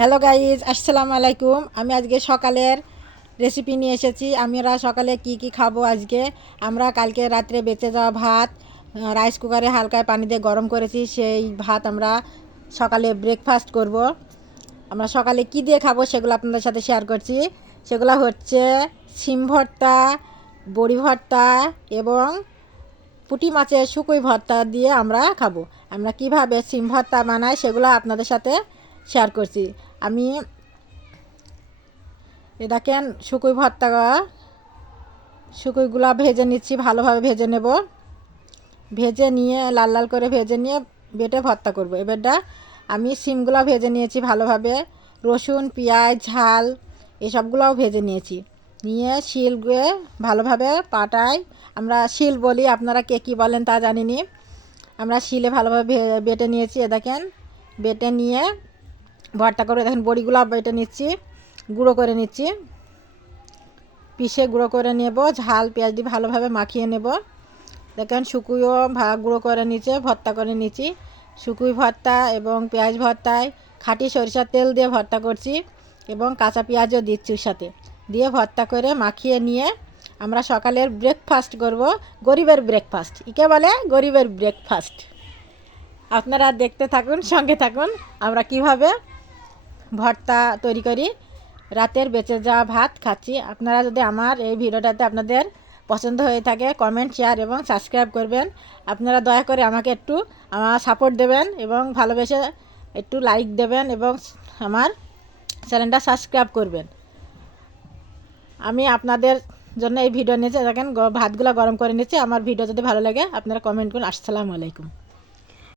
Hello guys, আসসালামু আলাইকুম। আমি আজকে সকালের রেসিপি নিয়ে এসেছি। আমরা সকালে কি খাবো আজকে। আমরা কালকে রাত্রে বেঁচে যাওয়া ভাত রাইস কুকারে হালকা পানি দিয়ে গরম করেছি, সেই ভাত আমরা সকালে ব্রেকফাস্ট করব। আমরা সকালে কি দিয়ে খাবো সেগুলো আপনাদের সাথে শেয়ার করছি। সেগুলো হচ্ছে শিম ভর্তা, বড়ি ভর্তা এবং পুঁটি মাছের শুকুই ভর্তা দিয়ে আমরা খাবো। আমরা কিভাবে শিম ভর্তা বানাই সেগুলো আপনাদের সাথে শেয়ার করছি। আমি দেখেন শুকুইগুলো ভেজে নিচ্ছি, ভালোভাবে ভেজে নেব। ভেজে নিয়ে লাল লাল করে ভেজে নিয়ে বেটে ভর্তা করব। এবারটা আমি শিমগুলো ভেজে নিয়েছি ভালোভাবে, রসুন পেঁয়াজ ঝাল এসবগুলোও ভেজে নিয়েছি। নিয়ে শিলে ভালোভাবে পাটায়, আমরা শিল বলি, আপনারা কে কী বলেন তা জানিনি। আমরা শিলে ভালোভাবে বেটে নিয়েছি। দেখেন বেটে নিয়ে ভর্তা করে, দেখেন বড়িগুলো বেটে নিচ্ছি, গুঁড়ো করে নিচ্ছি, পিষে গুঁড়ো করে নেব। ঝাল পেঁয়াজ দিয়ে ভালোভাবে মাখিয়ে নেব। দেখেন শুকুইও গুঁড়ো করে নিচে ভর্তা করে নিচ্ছি। শুকুই ভর্তা এবং পেঁয়াজ ভর্তায় খাঁটি সরিষার তেল দিয়ে ভর্তা করছি এবং কাঁচা পেঁয়াজও দিচ্ছি সাথে, দিয়ে ভর্তা করে মাখিয়ে নিয়ে আমরা সকালের ব্রেকফাস্ট করব। গরিবের ব্রেকফাস্ট একে বলে, গরিবের ব্রেকফাস্ট। আপনারা দেখতে থাকুন, সঙ্গে থাকুন আমরা কিভাবে ভর্তা তৈরি করি, রাতের বেঁচে যাওয়া ভাত খাচ্ছি। আপনারা যদি আমার এই ভিডিওটাতে আপনাদের পছন্দ হয়ে থাকে, কমেন্ট শেয়ার এবং সাবস্ক্রাইব করবেন। আপনারা দয়া করে আমাকে একটু সাপোর্ট দেবেন এবং ভালোবেসে একটু লাইক দেবেন এবং আমার চ্যানেলটা সাবস্ক্রাইব করবেন। আমি আপনাদের জন্য এই ভিডিও নিয়েছি। দেখেন ভাতগুলো গরম করে নিচ্ছি। আমার ভিডিও যদি ভালো লাগে আপনারা কমেন্ট করুন। আসসালামু আলাইকুম।